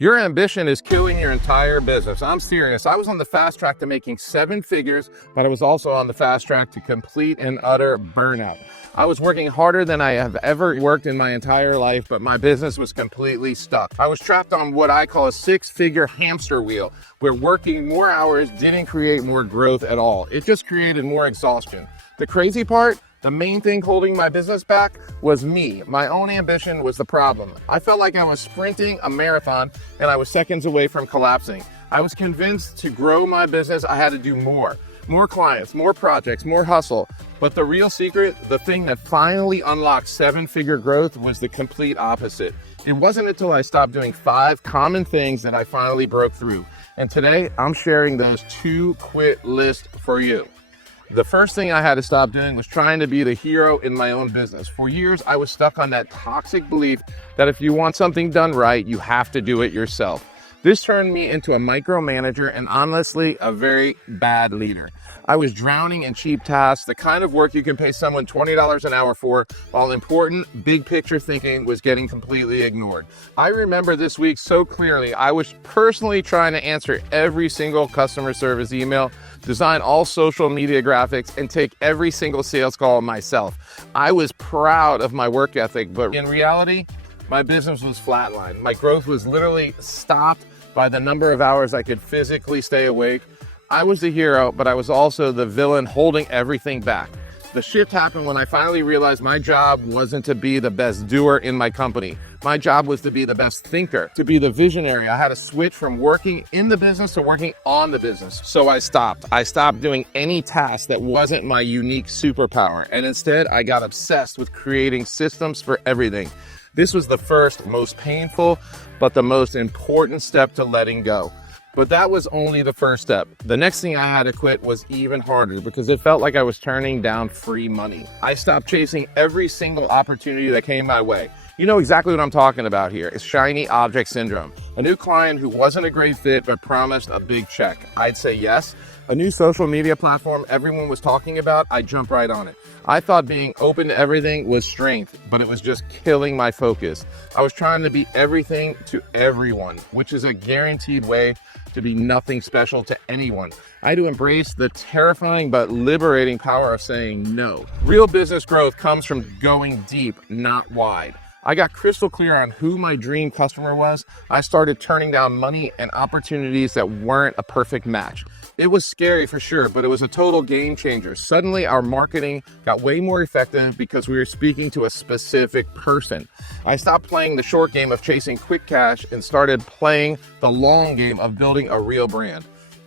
Your ambition is killing your entire business. I'm serious. I was on the fast track to making 7 figures, but I was also on the fast track to complete and utter burnout. I was working harder than I have ever worked in my entire life, but my business was completely stuck. I was trapped on what I call a 6-figure hamster wheel, where working more hours didn't create more growth at all. It just created more exhaustion. The crazy part? The main thing holding my business back was me. My own ambition was the problem. I felt like I was sprinting a marathon and I was seconds away from collapsing. I was convinced to grow my business, I had to do more. More clients, more projects, more hustle. But the real secret, the thing that finally unlocked 7-figure growth, was the complete opposite. It wasn't until I stopped doing 5 common things that I finally broke through. And today, I'm sharing those 2 quit lists for you. The first thing I had to stop doing was trying to be the hero in my own business. For years, I was stuck on that toxic belief that if you want something done right, you have to do it yourself. This turned me into a micromanager and honestly, a very bad leader. I was drowning in cheap tasks, the kind of work you can pay someone $20 an hour for, while important, big picture thinking was getting completely ignored. I remember this week so clearly. I was personally trying to answer every single customer service email, design all social media graphics, and take every single sales call myself. I was proud of my work ethic, but in reality, my business was flatlined. My growth was literally stopped by the number of hours I could physically stay awake. I was the hero, but I was also the villain holding everything back. The shift happened when I finally realized my job wasn't to be the best doer in my company. My job was to be the best thinker, to be the visionary. I had to switch from working in the business to working on the business. So I stopped. I stopped doing any task that wasn't my unique superpower. And instead, I got obsessed with creating systems for everything. This was the first, most painful, but the most important step to letting go. But that was only the first step. The next thing I had to quit was even harder because it felt like I was turning down free money. I stopped chasing every single opportunity that came my way. You know exactly what I'm talking about here. It's shiny object syndrome. A new client who wasn't a great fit but promised a big check. I'd say yes. A new social media platform everyone was talking about, I'd jump right on it. I thought being open to everything was strength, but it was just killing my focus. I was trying to be everything to everyone, which is a guaranteed way to be nothing special to anyone. I had to embrace the terrifying but liberating power of saying no. Real business growth comes from going deep, not wide. I got crystal clear on who my dream customer was. I started turning down money and opportunities that weren't a perfect match. It was scary for sure, but it was a total game changer. Suddenly, our marketing got way more effective because we were speaking to a specific person. I stopped playing the short game of chasing quick cash and started playing the long game of building a real brand.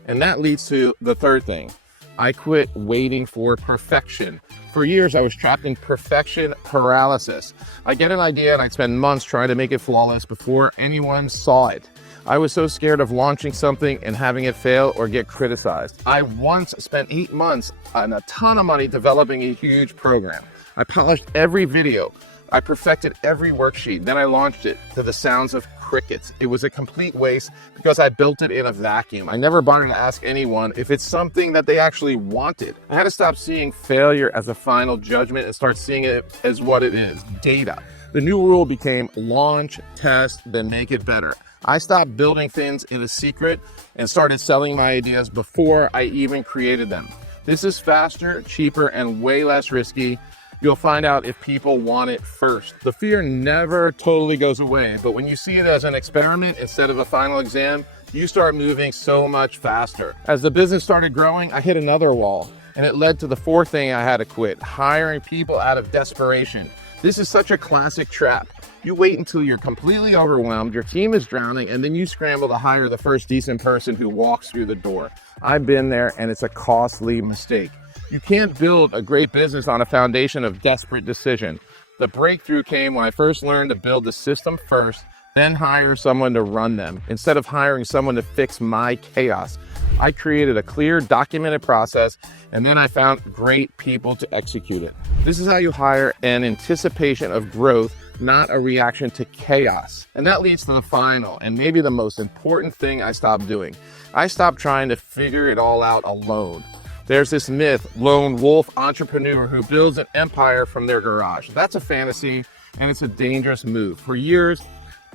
And that leads to the third thing. I quit waiting for perfection. For years, I was trapped in perfection paralysis. I'd get an idea and I'd spend months trying to make it flawless before anyone saw it. I was so scared of launching something and having it fail or get criticized. I once spent 8 months and a ton of money developing a huge program. I polished every video. I perfected every worksheet. Then I launched it to the sounds of crickets. It was a complete waste because I built it in a vacuum. I never bothered to ask anyone if it's something that they actually wanted. I had to stop seeing failure as a final judgment and start seeing it as what it is, data. The new rule became launch, test, then make it better. I stopped building things in a secret and started selling my ideas before I even created them. This is faster, cheaper, and way less risky. You'll find out if people want it first. The fear never totally goes away, but when you see it as an experiment instead of a final exam, you start moving so much faster. As the business started growing, I hit another wall, and it led to the fourth thing I had to quit: hiring people out of desperation. This is such a classic trap. You wait until you're completely overwhelmed, your team is drowning, and then you scramble to hire the first decent person who walks through the door. I've been there, and it's a costly mistake. You can't build a great business on a foundation of desperate decision. The breakthrough came when I first learned to build the system first, then hire someone to run them. Instead of hiring someone to fix my chaos, I created a clear, documented process, and then I found great people to execute it. This is how you hire an anticipation of growth, not a reaction to chaos. And that leads to the final and maybe the most important thing I stopped doing. I stopped trying to figure it all out alone. There's this myth, lone wolf entrepreneur who builds an empire from their garage. That's a fantasy, and it's a dangerous move. For years,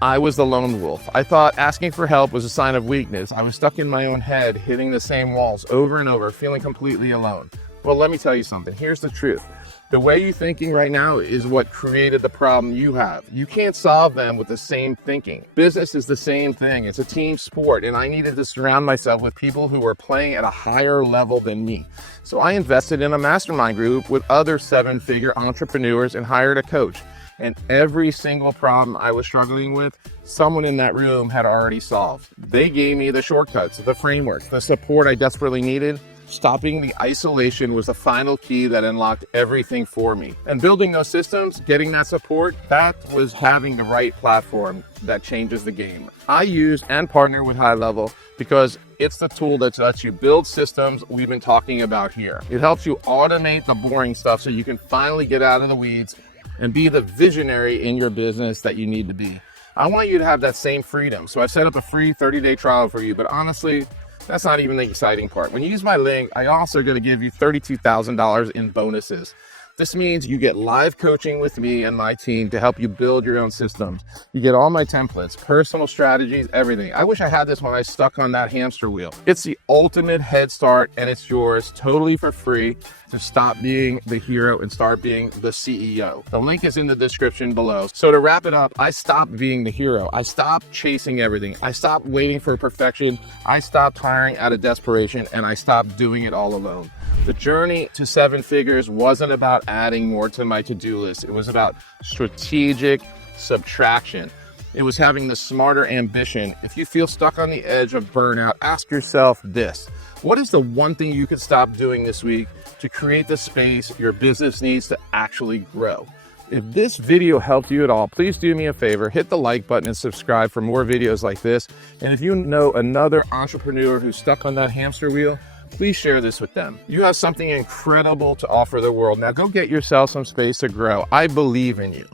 I was the lone wolf. I thought asking for help was a sign of weakness. I was stuck in my own head, hitting the same walls over and over, feeling completely alone. Well, let me tell you something. Here's the truth. The way you're thinking right now is what created the problem you have. You can't solve them with the same thinking. Business is the same thing. It's a team sport, and I needed to surround myself with people who were playing at a higher level than me. So I invested in a mastermind group with other seven-figure entrepreneurs and hired a coach. And every single problem I was struggling with, someone in that room had already solved. They gave me the shortcuts, the framework, the support I desperately needed. Stopping the isolation was the final key that unlocked everything for me. And building those systems, getting that support, that was having the right platform that changes the game. I use and partner with HighLevel because it's the tool that lets you build systems we've been talking about here. It helps you automate the boring stuff so you can finally get out of the weeds and be the visionary in your business that you need to be. I want you to have that same freedom. So I've set up a free 30-day trial for you, but honestly, that's not even the exciting part. When you use my link, I also going to give you $32,000 in bonuses. This means you get live coaching with me and my team to help you build your own systems. You get all my templates, personal strategies, everything. I wish I had this when I was stuck on that hamster wheel. It's the ultimate head start, and it's yours totally for free to stop being the hero and start being the CEO. The link is in the description below. So to wrap it up, I stopped being the hero. I stopped chasing everything. I stopped waiting for perfection. I stopped hiring out of desperation, and I stopped doing it all alone. The journey to seven figures wasn't about adding more to my to-do list. It was about strategic subtraction. It was having the smarter ambition. If you feel stuck on the edge of burnout, ask yourself this. What is the one thing you could stop doing this week to create the space your business needs to actually grow? If this video helped you at all, please do me a favor, hit the like button and subscribe for more videos like this. And if you know another entrepreneur who's stuck on that hamster wheel, please share this with them. You have something incredible to offer the world. Now go get yourself some space to grow. I believe in you.